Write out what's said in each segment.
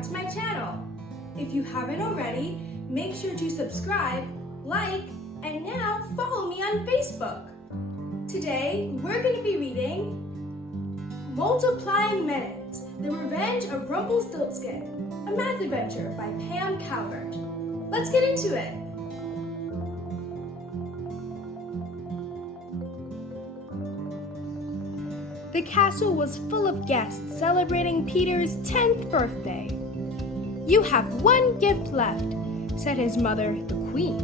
back to my channel. If you haven't already, make sure to subscribe, like, and now follow me on Facebook. Today, we're going to be reading Multiplying Menace, The Revenge of Rumpelstiltskin, a math adventure by Pam Calvert. Let's get into it. The castle was full of guests celebrating Peter's 10th birthday. "You have one gift left," said his mother, the queen.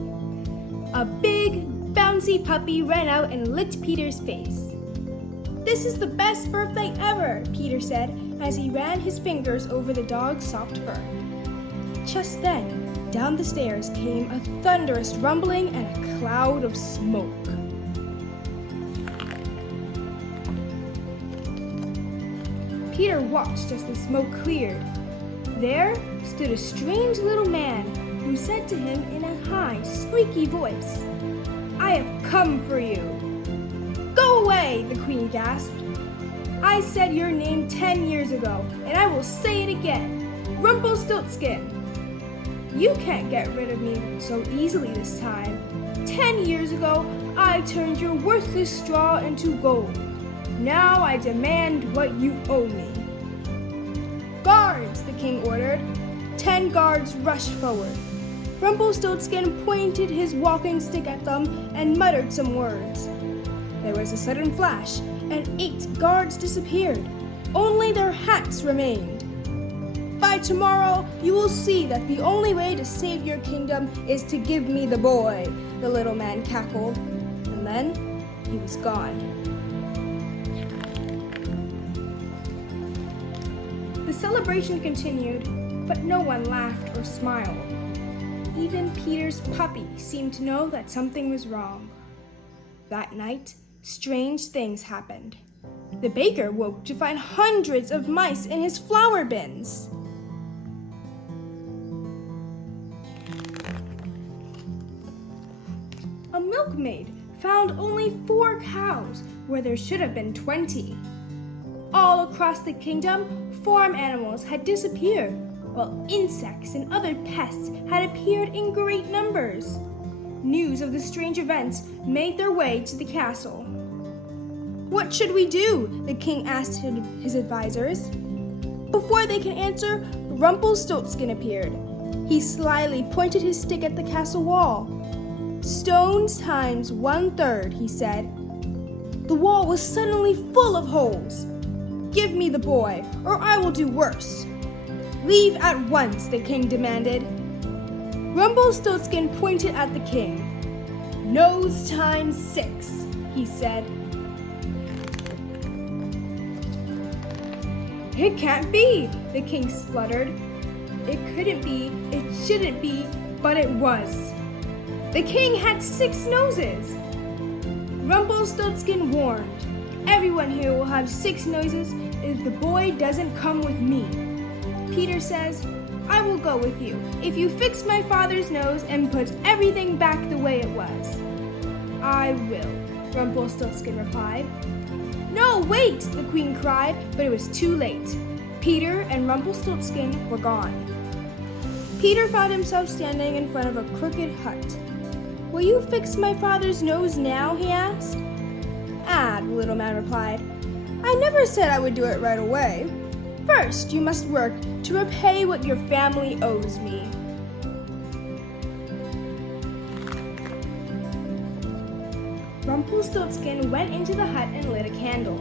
A big, bouncy puppy ran out and licked Peter's face. "This is the best birthday ever," Peter said as he ran his fingers over the dog's soft fur. Just then, down the stairs came a thunderous rumbling and a cloud of smoke. Peter watched as the smoke cleared. There stood a strange little man who said to him in a high, squeaky voice, "I have come for you." "Go away," the queen gasped. "I said your name 10 years ago, and I will say it again. Rumpelstiltskin. You can't get rid of me so easily this time. 10 years ago, I turned your worthless straw into gold. Now I demand what you owe me." "Guards," the king ordered. 10 guards rushed forward. Rumpelstiltskin pointed his walking stick at them and muttered some words. There was a sudden flash, and 8 guards disappeared. Only their hats remained. "By tomorrow, you will see that the only way to save your kingdom is to give me the boy," the little man cackled. And then he was gone. The celebration continued, but no one laughed or smiled. Even Peter's puppy seemed to know that something was wrong. That night, strange things happened. The baker woke to find hundreds of mice in his flour bins. A milkmaid found only 4 cows where there should have been 20. All across the kingdom, farm animals had disappeared, while insects and other pests had appeared in great numbers. News of the strange events made their way to the castle. "What should we do?" the king asked his advisors. Before they could answer, Rumpelstiltskin appeared. He slyly pointed his stick at the castle wall. "Stones times 1/3, he said. The wall was suddenly full of holes. "Give me the boy, or I will do worse." "Leave at once," the king demanded. Rumpelstiltskin pointed at the king. "Nose times 6, he said. "It can't be," the king spluttered. It couldn't be, it shouldn't be, but it was. The king had 6 noses. Rumpelstiltskin warned, "Everyone here will have 6 noses if the boy doesn't come with me." Peter says, "I will go with you if you fix my father's nose and put everything back the way it was." "I will," Rumpelstiltskin replied. "No, wait," the queen cried, but it was too late. Peter and Rumpelstiltskin were gone. Peter found himself standing in front of a crooked hut. "Will you fix my father's nose now?" he asked. "Ah," the little man replied. "I never said I would do it right away. First, you must work to repay what your family owes me." Rumpelstiltskin went into the hut and lit a candle.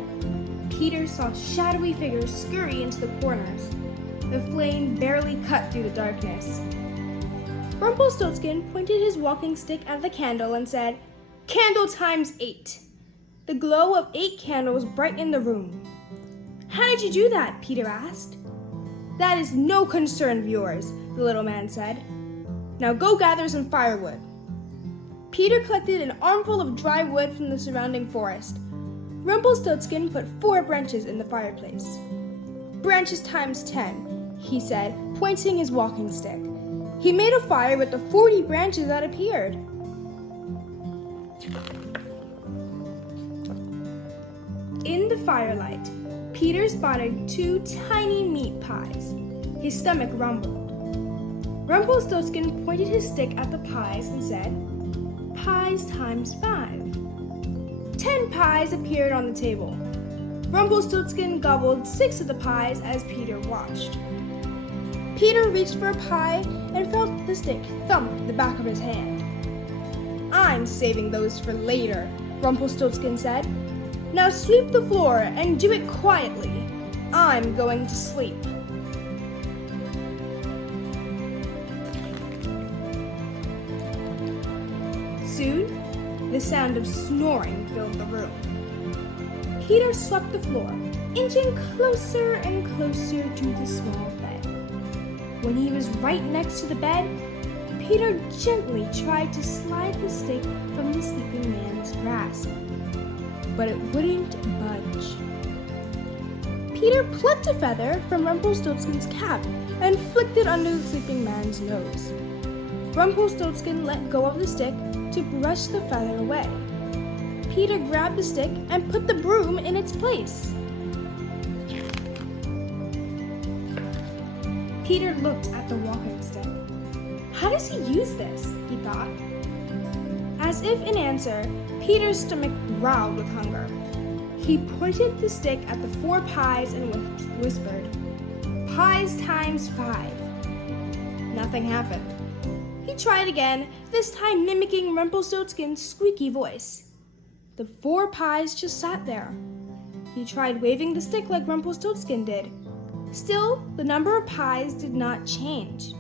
Peter saw shadowy figures scurry into the corners. The flame barely cut through the darkness. Rumpelstiltskin pointed his walking stick at the candle and said, "Candle times 8. The glow of 8 candles brightened the room. "How did you do that?" Peter asked. "That is no concern of yours," the little man said. "Now go gather some firewood." Peter collected an armful of dry wood from the surrounding forest. Rumpelstiltskin put 4 branches in the fireplace. "Branches times 10, he said, pointing his walking stick. He made a fire with the 40 branches that appeared. In the firelight, Peter spotted 2 tiny meat pies. His stomach rumbled. Rumpelstiltskin pointed his stick at the pies and said, "Pies times 5." 10 pies appeared on the table. Rumpelstiltskin gobbled 6 of the pies as Peter watched. Peter reached for a pie and felt the stick thump the back of his hand. "I'm saving those for later," Rumpelstiltskin said. "Now sweep the floor and do it quietly. I'm going to sleep." Soon, the sound of snoring filled the room. Peter swept the floor, inching closer and closer to the small bed. When he was right next to the bed, Peter gently tried to slide the stick from the sleeping man's grasp, but it wouldn't budge. Peter plucked a feather from Rumpelstiltskin's cap and flicked it under the sleeping man's nose. Rumpelstiltskin let go of the stick to brush the feather away. Peter grabbed the stick and put the broom in its place. Peter looked at the walking stick. How does he use this? He thought. As if in answer, Peter's stomach growled with hunger. He pointed the stick at the 4 pies and whispered, "Pies times 5." Nothing happened. He tried again, this time mimicking Rumpelstiltskin's squeaky voice. The 4 pies just sat there. He tried waving the stick like Rumpelstiltskin did. Still, the number of pies did not change.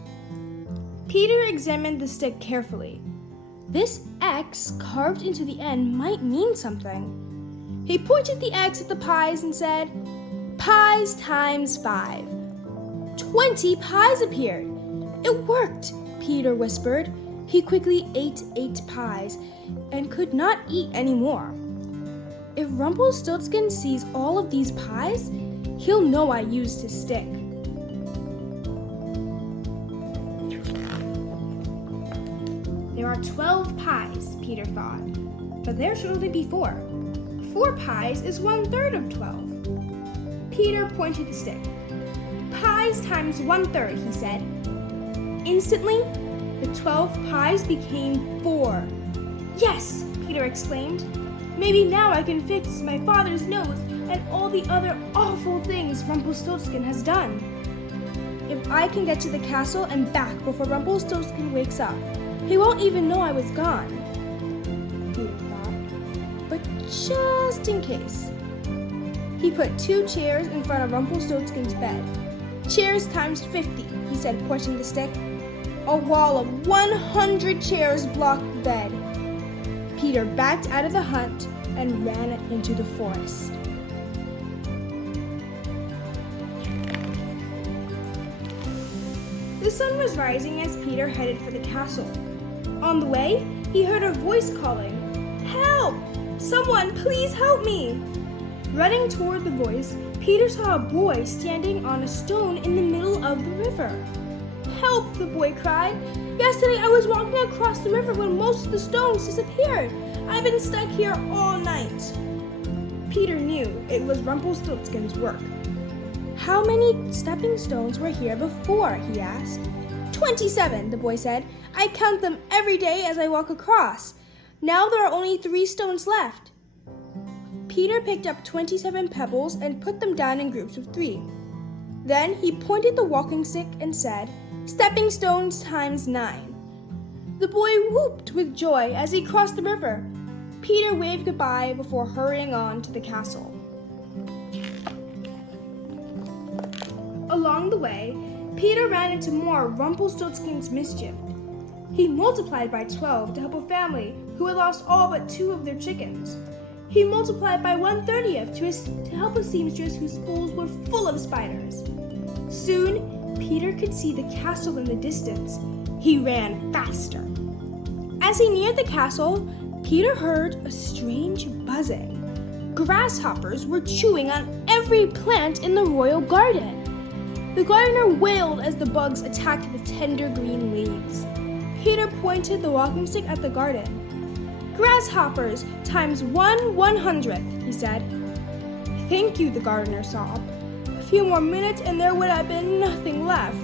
Peter examined the stick carefully. This X carved into the end might mean something. He pointed the X at the pies and said, "Pies times 5." 20 pies appeared. "It worked," Peter whispered. He quickly ate 8 pies and could not eat any more. If Rumpelstiltskin sees all of these pies, he'll know I used his stick. There are 12 pies, Peter thought, but there should only be 4. 4 pies is 1/3 of 12. Peter pointed the stick. "Pies times 1/3, he said. Instantly, the 12 pies became 4. "Yes," Peter exclaimed. "Maybe now I can fix my father's nose and all the other awful things Rumpelstiltskin has done. If I can get to the castle and back before Rumpelstiltskin wakes up, he won't even know I was gone." Peter thought. But just in case, he put 2 chairs in front of Rumpelstiltskin's bed. "Chairs times 50, he said, pointing the stick. A wall of 100 chairs blocked the bed. Peter backed out of the hut and ran into the forest. The sun was rising as Peter headed for the castle. On the way, he heard a voice calling, "Help! Someone, please help me!" Running toward the voice, Peter saw a boy standing on a stone in the middle of the river. "Help!" the boy cried. "Yesterday I was walking across the river when most of the stones disappeared. I've been stuck here all night." Peter knew it was Rumpelstiltskin's work. "How many stepping stones were here before?" he asked. 27, the boy said. "I count them every day as I walk across. Now there are only 3 stones left." Peter picked up 27 pebbles and put them down in groups of 3. Then he pointed the walking stick and said, "Stepping stones times 9. The boy whooped with joy as he crossed the river. Peter waved goodbye before hurrying on to the castle. Along the way, Peter ran into more Rumpelstiltskin's mischief. He multiplied by 12 to help a family who had lost all but 2 of their chickens. He multiplied by 1/30 to help a seamstress whose spools were full of spiders. Soon, Peter could see the castle in the distance. He ran faster. As he neared the castle, Peter heard a strange buzzing. Grasshoppers were chewing on every plant in the royal garden. The gardener wailed as the bugs attacked the tender green leaves. Peter pointed the walking stick at the garden. "Grasshoppers times 1/100th, he said. "Thank you," the gardener sobbed. few more minutes and there would have been nothing left.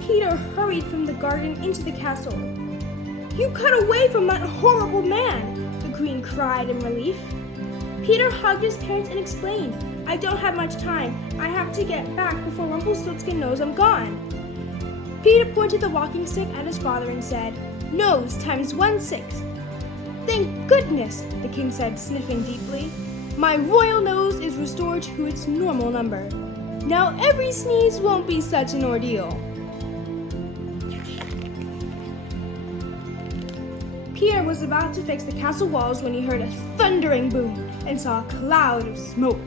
Peter hurried from the garden into the castle. "You cut away from that horrible man!" the queen cried in relief. Peter hugged his parents and explained, "I don't have much time. I have to get back before Rumpelstiltskin knows I'm gone." Peter pointed the walking stick at his father and said, "Nose times 1/6. "Thank goodness," the king said, sniffing deeply. "My royal nose is restored to its normal number. Now every sneeze won't be such an ordeal." Peter was about to fix the castle walls when he heard a thundering boom and saw a cloud of smoke.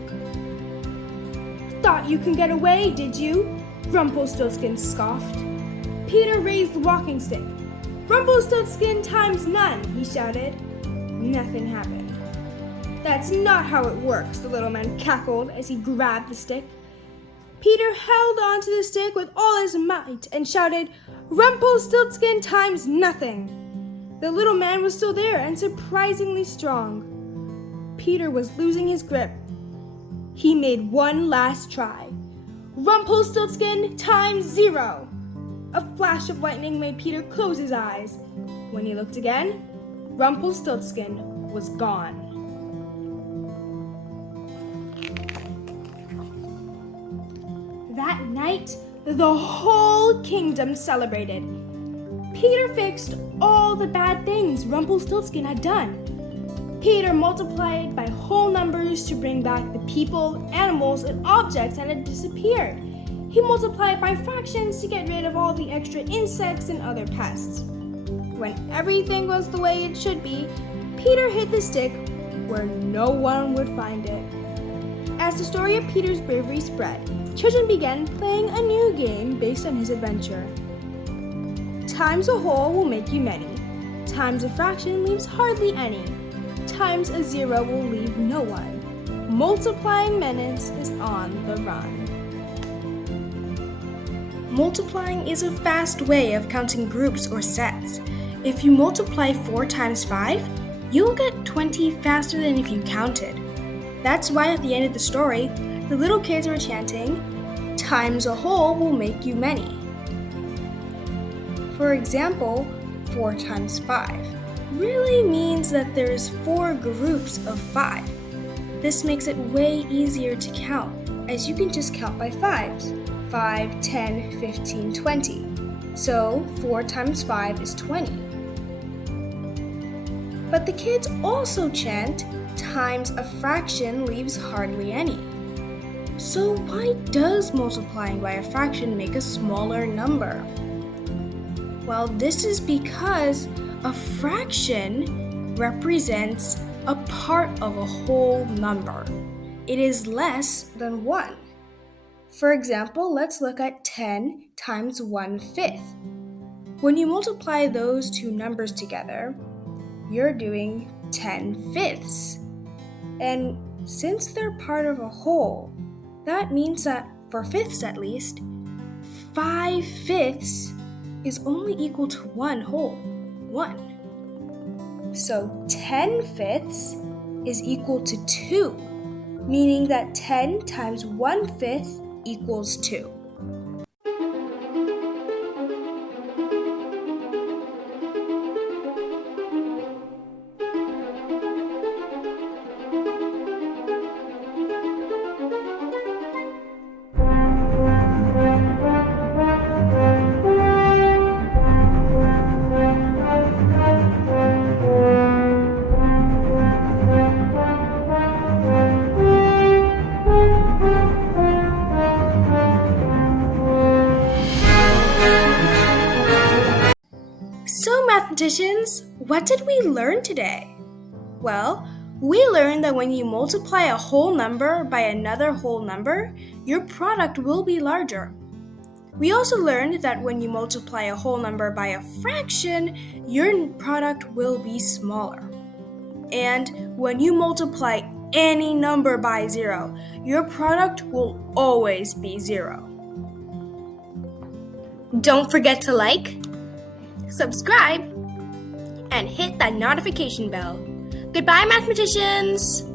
"Thought you could get away, did you?" Rumpelstiltskin scoffed. Peter raised the walking stick. "Rumpelstiltskin times none," he shouted. Nothing happened. "That's not how it works," the little man cackled as he grabbed the stick. Peter held onto the stick with all his might and shouted, "Rumpelstiltskin times nothing." The little man was still there and surprisingly strong. Peter was losing his grip. He made one last try. "Rumpelstiltskin times 0. A flash of lightning made Peter close his eyes. When he looked again, Rumpelstiltskin was gone. That night, the whole kingdom celebrated. Peter fixed all the bad things Rumpelstiltskin had done. Peter multiplied by whole numbers to bring back the people, animals, and objects that had disappeared. He multiplied by fractions to get rid of all the extra insects and other pests. When everything was the way it should be, Peter hid the stick where no one would find it. As the story of Peter's bravery spread, children began playing a new game based on his adventure. Times a whole will make you many. Times a fraction leaves hardly any. Times a 0 will leave no one. Multiplying Menace is on the run. Multiplying is a fast way of counting groups or sets. If you multiply 4 times 5, you'll get 20 faster than if you counted. That's why at the end of the story, the little kids were chanting, "Times a whole will make you many." For example, 4 times 5 really means that there's 4 groups of 5. This makes it way easier to count, as you can just count by 5s. 5, 10, 15, 20. So 4 times 5 is 20. But the kids also chant, "Times a fraction leaves hardly any." So why does multiplying by a fraction make a smaller number? Well, this is because a fraction represents a part of a whole number. It is less than 1. For example, let's look at 10 times 1/5. When you multiply those two numbers together, you're doing 10/5. And since they're part of a whole, that means that, for fifths at least, 5/5 is only equal to 1 whole, 1. So 10/5 is equal to 2, meaning that 10 times 1/5 equals 2. So mathematicians, what did we learn today? Well, we learned that when you multiply a whole number by another whole number, your product will be larger. We also learned that when you multiply a whole number by a fraction, your product will be smaller. And when you multiply any number by 0, your product will always be 0. Don't forget to like, subscribe, and hit that notification bell. Goodbye, mathematicians!